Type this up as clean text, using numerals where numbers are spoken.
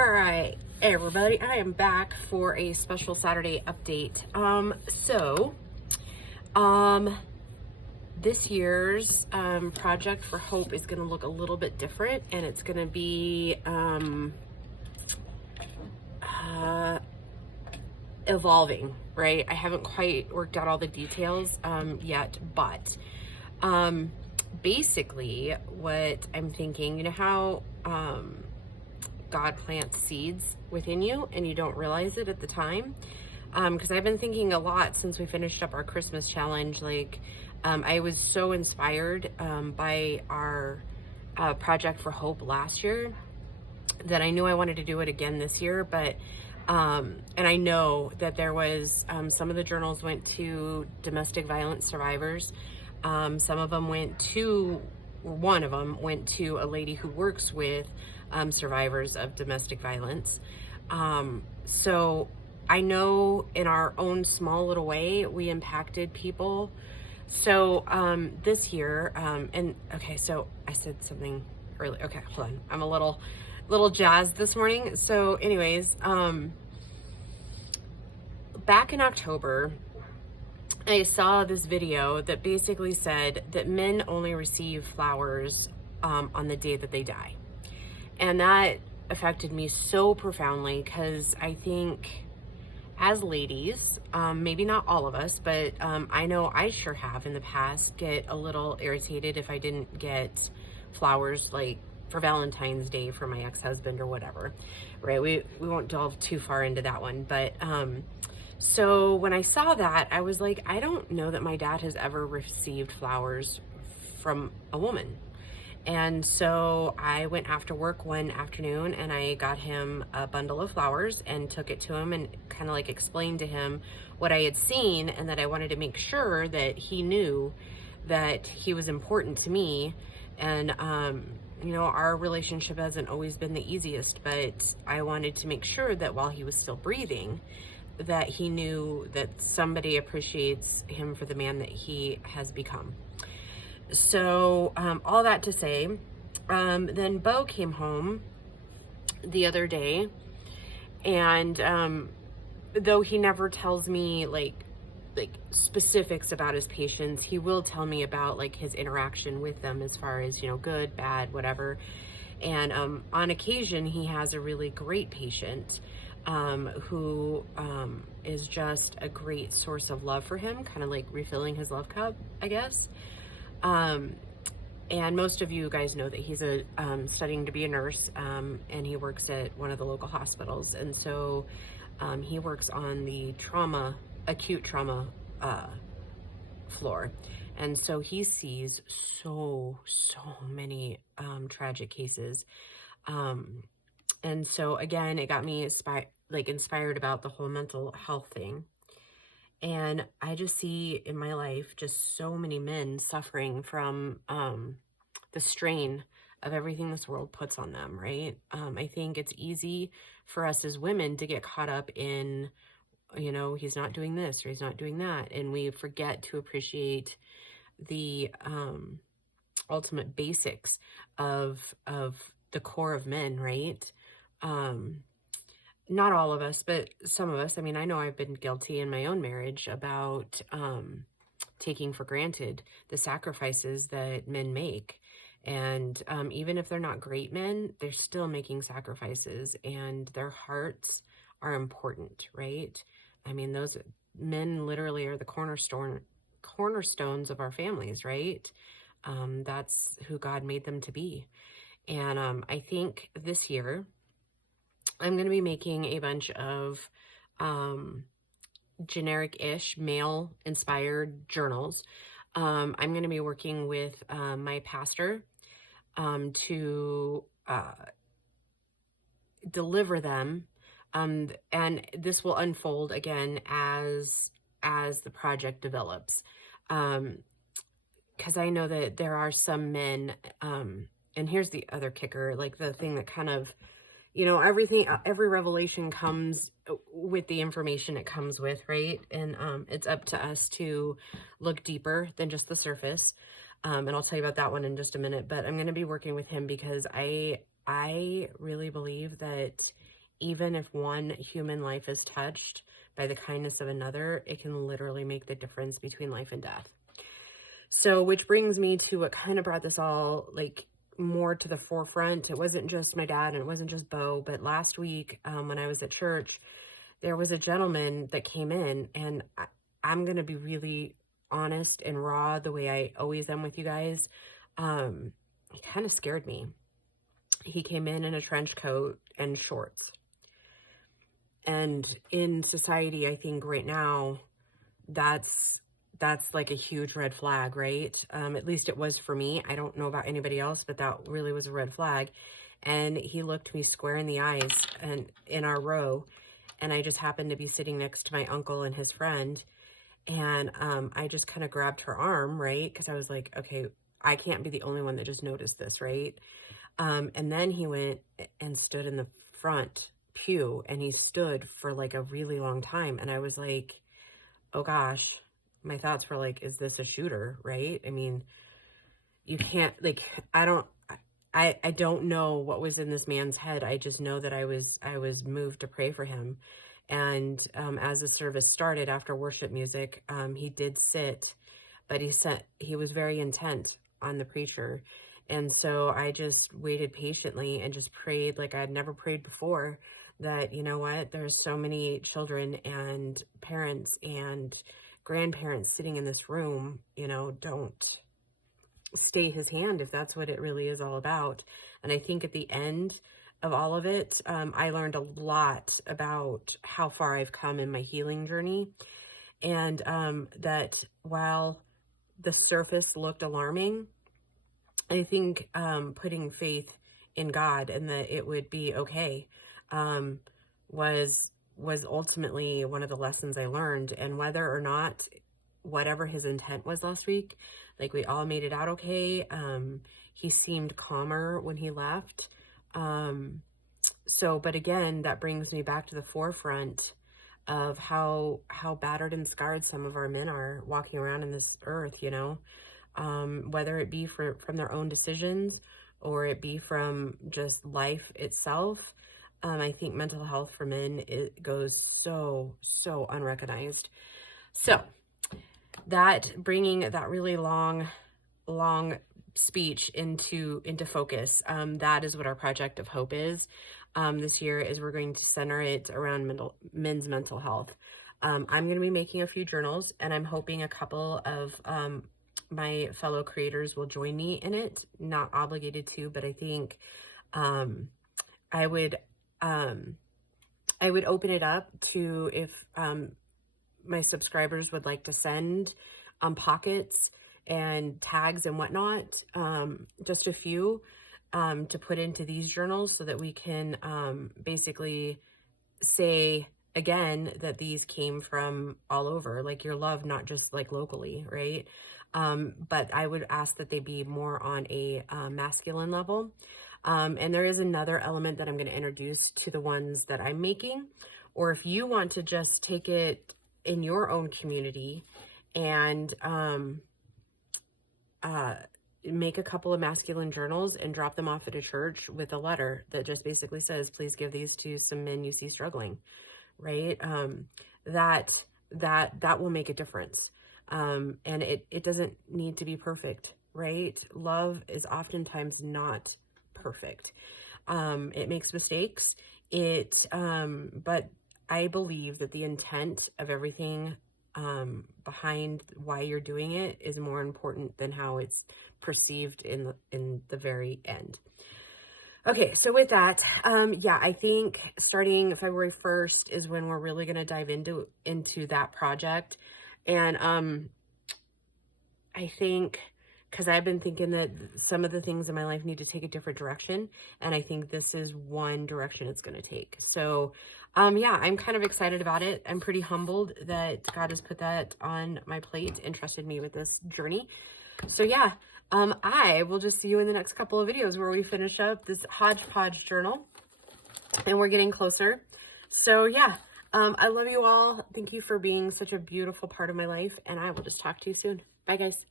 All right, everybody, I am back for a special Saturday update. This year's Project for Hope is going to look a little bit different, and it's going to be evolving, right? I haven't quite worked out all the details yet, but basically what I'm thinking, you know how God plants seeds within you and you don't realize it at the time? Because I've been thinking a lot since we finished up our Christmas challenge. I was so inspired by our Project for Hope last year that I knew I wanted to do it again this year. But and I know that there was some of the journals went to domestic violence survivors. Some of them went to, one of them went to a lady who works with survivors of domestic violence. So I know in our own small little way, we impacted people. So this year, so I said something earlier. Okay, hold on. I'm a little jazzed this morning. So anyways, back in October, I saw this video that basically said that men only receive flowers on the day that they die. And that affected me so profoundly because I think as ladies, maybe not all of us, but I know I sure have in the past get a little irritated if I didn't get flowers like for Valentine's Day for my ex-husband or whatever, right? We won't delve too far into that one, but so when I saw that, I was like, I don't know that my dad has ever received flowers from a woman. And so I went after work one afternoon and I got him a bundle of flowers and took it to him and kind of like explained to him what I had seen and that I wanted to make sure that he knew that he was important to me. And, our relationship hasn't always been the easiest, but I wanted to make sure that while he was still breathing, that he knew that somebody appreciates him for the man that he has become. So all that to say, then Bo came home the other day, and though he never tells me like specifics about his patients, he will tell me about like his interaction with them as far as, good, bad, whatever. And on occasion, he has a really great patient who is just a great source of love for him, kind of like refilling his love cup, I guess. And most of you guys know that he's studying to be a nurse, and he works at one of the local hospitals. And so he works on the acute trauma floor. And so he sees so many tragic cases. And so again, it got me inspired about the whole mental health thing. And I just see in my life just so many men suffering from the strain of everything this world puts on them, right? I think it's easy for us as women to get caught up in, he's not doing this or he's not doing that. And we forget to appreciate the ultimate basics of the core of men, right? Not all of us, but some of us. I mean, I know I've been guilty in my own marriage about taking for granted the sacrifices that men make. And even if they're not great men, they're still making sacrifices and their hearts are important, right? I mean, those men literally are the cornerstones of our families, right? That's who God made them to be. And I think this year, I'm going to be making a bunch of generic-ish male-inspired journals. I'm going to be working with my pastor to deliver them, and this will unfold again as the project develops. Because I know that there are some men, and here's the other kicker, like the thing that kind of, every revelation comes with the information it comes with, right? And it's up to us to look deeper than just the surface. And I'll tell you about that one in just a minute, but I'm going to be working with him because I really believe that even if one human life is touched by the kindness of another, it can literally make the difference between life and death. So, which brings me to what kind of brought this all like more to the forefront. It wasn't just my dad and it wasn't just Bo, but last week when I was at church, there was a gentleman that came in, and I'm going to be really honest and raw the way I always am with you guys. He kind of scared me. He came in a trench coat and shorts. And in society, I think right now, that's like a huge red flag, right? At least it was for me. I don't know about anybody else, but that really was a red flag. And he looked me square in the eyes and in our row. And I just happened to be sitting next to my uncle and his friend. And I just kind of grabbed her arm, right? Because I was like, okay, I can't be the only one that just noticed this, right? And then he went and stood in the front pew, and he stood for like a really long time. And I was like, oh gosh, my thoughts were like, is this a shooter, right? I mean, you can't, like, I don't know what was in this man's head. I just know that I was moved to pray for him. And as the service started after worship music, he did sit, but he was very intent on the preacher. And so I just waited patiently and just prayed like I'd never prayed before, that, you know what, there's so many children and parents and grandparents sitting in this room, you know, don't stay his hand if that's what it really is all about. And I think at the end of all of it, I learned a lot about how far I've come in my healing journey. And that while the surface looked alarming, I think putting faith in God and that it would be okay was ultimately one of the lessons I learned. And whether or not, whatever his intent was last week, like we all made it out okay. He seemed calmer when he left. But again, that brings me back to the forefront of how battered and scarred some of our men are walking around in this earth, you know, whether it be from their own decisions or it be from just life itself. I think mental health for men, it goes so unrecognized. So that bringing that really long speech into focus, that is what our project of hope is. This year is we're going to center it around men's mental health. I'm going to be making a few journals, and I'm hoping a couple of my fellow creators will join me in it. Not obligated to, but I think I would open it up to if my subscribers would like to send pockets and tags and whatnot, just a few to put into these journals so that we can basically say again that these came from all over, like your love, not just like locally, right? But I would ask that they be more on a masculine level. And there is another element that I'm going to introduce to the ones that I'm making, or if you want to just take it in your own community and make a couple of masculine journals and drop them off at a church with a letter that just basically says, please give these to some men you see struggling, right? That will make a difference. And it doesn't need to be perfect, right? Love is oftentimes not perfect. It makes mistakes. But I believe that the intent of everything behind why you're doing it is more important than how it's perceived in the very end. Okay, so with that, I think starting February 1st is when we're really going to dive into that project. And I think, because I've been thinking that some of the things in my life need to take a different direction, and I think this is one direction it's going to take. So I'm kind of excited about it. I'm pretty humbled that God has put that on my plate and trusted me with this journey. So I will just see you in the next couple of videos where we finish up this hodgepodge journal, and we're getting closer. So I love you all. Thank you for being such a beautiful part of my life, and I will just talk to you soon. Bye, guys.